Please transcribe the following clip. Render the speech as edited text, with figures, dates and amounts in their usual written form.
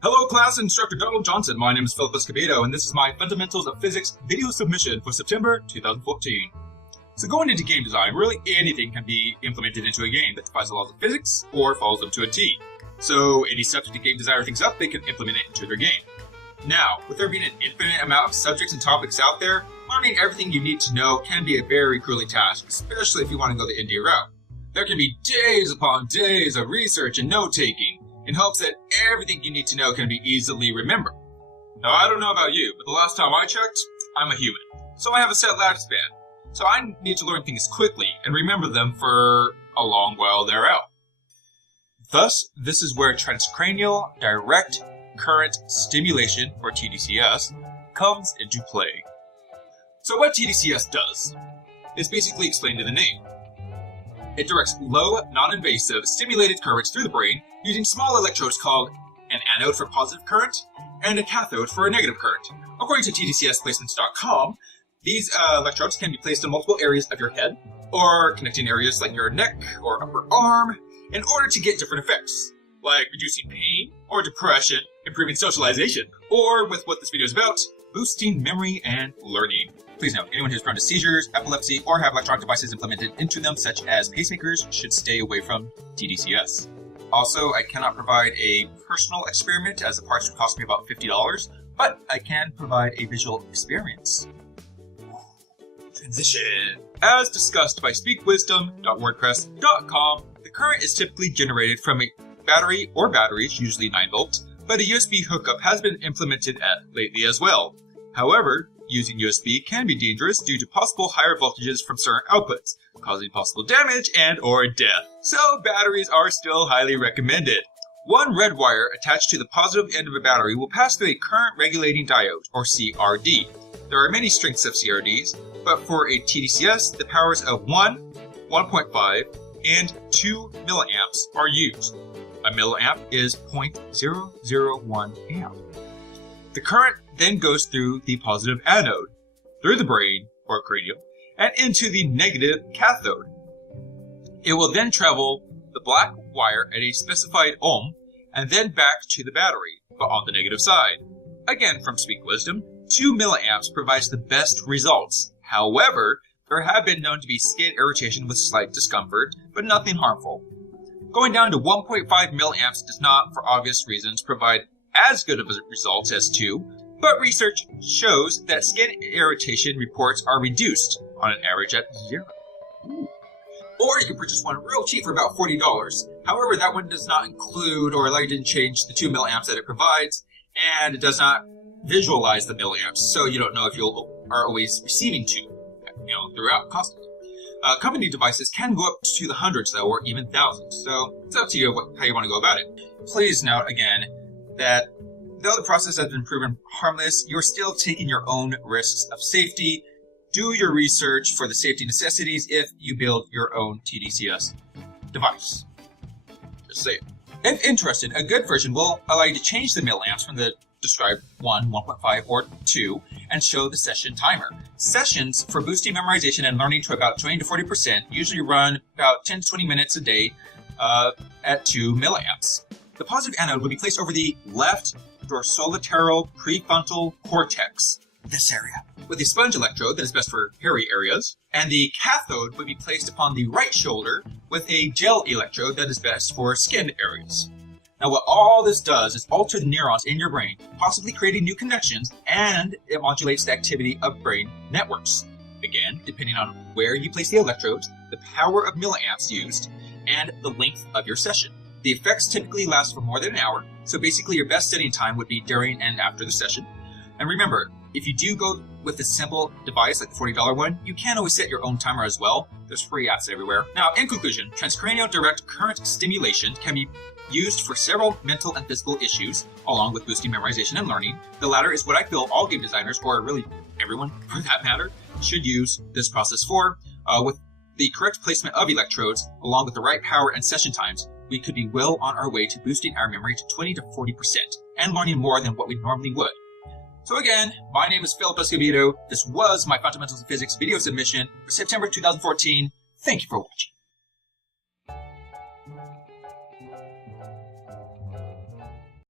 Hello class, Instructor Donald Johnson. My name is FoP Escobedo, and this is my Fundamentals of Physics video submission for September 2014. So going into game design, really anything can be implemented into a game that defies the laws of physics or follows them to a T. So any subject a game designer thinks up, they can implement it into their game. Now, with there being an infinite amount of subjects and topics out there, learning everything you need to know can be a very grueling task, especially if you want to go the ND route. There can be days upon days of research and note-taking, in hopes that everything you need to know can be easily remembered. Now, I don't know about you, but the last time I checked, I'm a human. So I have a set lifespan. So I need to learn things quickly and remember them for a long while thereof. Thus, this is where transcranial direct current stimulation, or TDCS, comes into play. So what TDCS does is basically explained in the name. It directs low, non-invasive, stimulated currents through the brain using small electrodes called an anode for positive current and a cathode for a negative current. According to TDCSplacements.com, these electrodes can be placed in multiple areas of your head or connecting areas like your neck or upper arm in order to get different effects, like reducing pain or depression, improving socialization, or with what this video is about, boosting memory and learning. Please note, anyone who's prone to seizures, epilepsy, or have electronic devices implemented into them, such as pacemakers, should stay away from TDCS. Also, I cannot provide a personal experiment, as the parts would cost me about $50, but I can provide a visual experience. Transition. As discussed by speakwisdom.wordpress.com, the current is typically generated from a battery or batteries, usually 9 volts, but a USB hookup has been implemented lately as well. However, using USB can be dangerous due to possible higher voltages from certain outputs, causing possible damage and or death. So batteries are still highly recommended. One red wire attached to the positive end of a battery will pass through a current regulating diode, or CRD. There are many strengths of CRDs, but for a TDCS, the powers of 1, 1.5, and 2 milliamps are used. A milliamp is 0.001 amp. The current then goes through the positive anode, through the brain, or cranium, and into the negative cathode. It will then travel the black wire at a specified ohm, and then back to the battery, but on the negative side. Again, from Speak Wisdom, 2 milliamps provides the best results. However, there have been known to be skin irritation with slight discomfort, but nothing harmful. Going down to 1.5 milliamps does not, for obvious reasons, provide as good of results as 2, but research shows that skin irritation reports are reduced, on an average at 0. Or you can purchase one real cheap for about $40. However, that one does not include or allow you to change the 2 milliamps that it provides, and it does not visualize the milliamps, so you don't know if you are always receiving 2, throughout constantly. Company devices can go up to the hundreds, though, or even thousands, so it's up to you how you want to go about it. Please note, again, that though the process has been proven harmless, you're still taking your own risks of safety. Do your research for the safety necessities if you build your own TDCS device. Just say it. If interested, a good version will allow you to change the milliamps from the described 1, 1.5, or 2, and show the session timer. Sessions for boosting memorization and learning to about 20 to 40% usually run about 10 to 20 minutes a day at 2 milliamps. The positive anode would be placed over the left dorsolateral prefrontal cortex, this area, with a sponge electrode that is best for hairy areas, and the cathode would be placed upon the right shoulder with a gel electrode that is best for skin areas. Now, what all this does is alter the neurons in your brain, possibly creating new connections, and it modulates the activity of brain networks. Again, depending on where you place the electrodes, the power of milliamps used, and the length of your session. The effects typically last for more than an hour, so basically your best setting time would be during and after the session. And remember, if you do go with a simple device like the $40 one, you can always set your own timer as well. There's free apps everywhere. Now, in conclusion, transcranial direct current stimulation can be used for several mental and physical issues, along with boosting memorization and learning. The latter is what I feel all game designers, or really everyone for that matter, should use this process for. With the correct placement of electrodes, along with the right power and session times, we could be well on our way to boosting our memory to 20 to 40% and learning more than what we normally would. So again, my name is FoP Escobedo. This was my Fundamentals of Physics video submission for September 2014. Thank you for watching.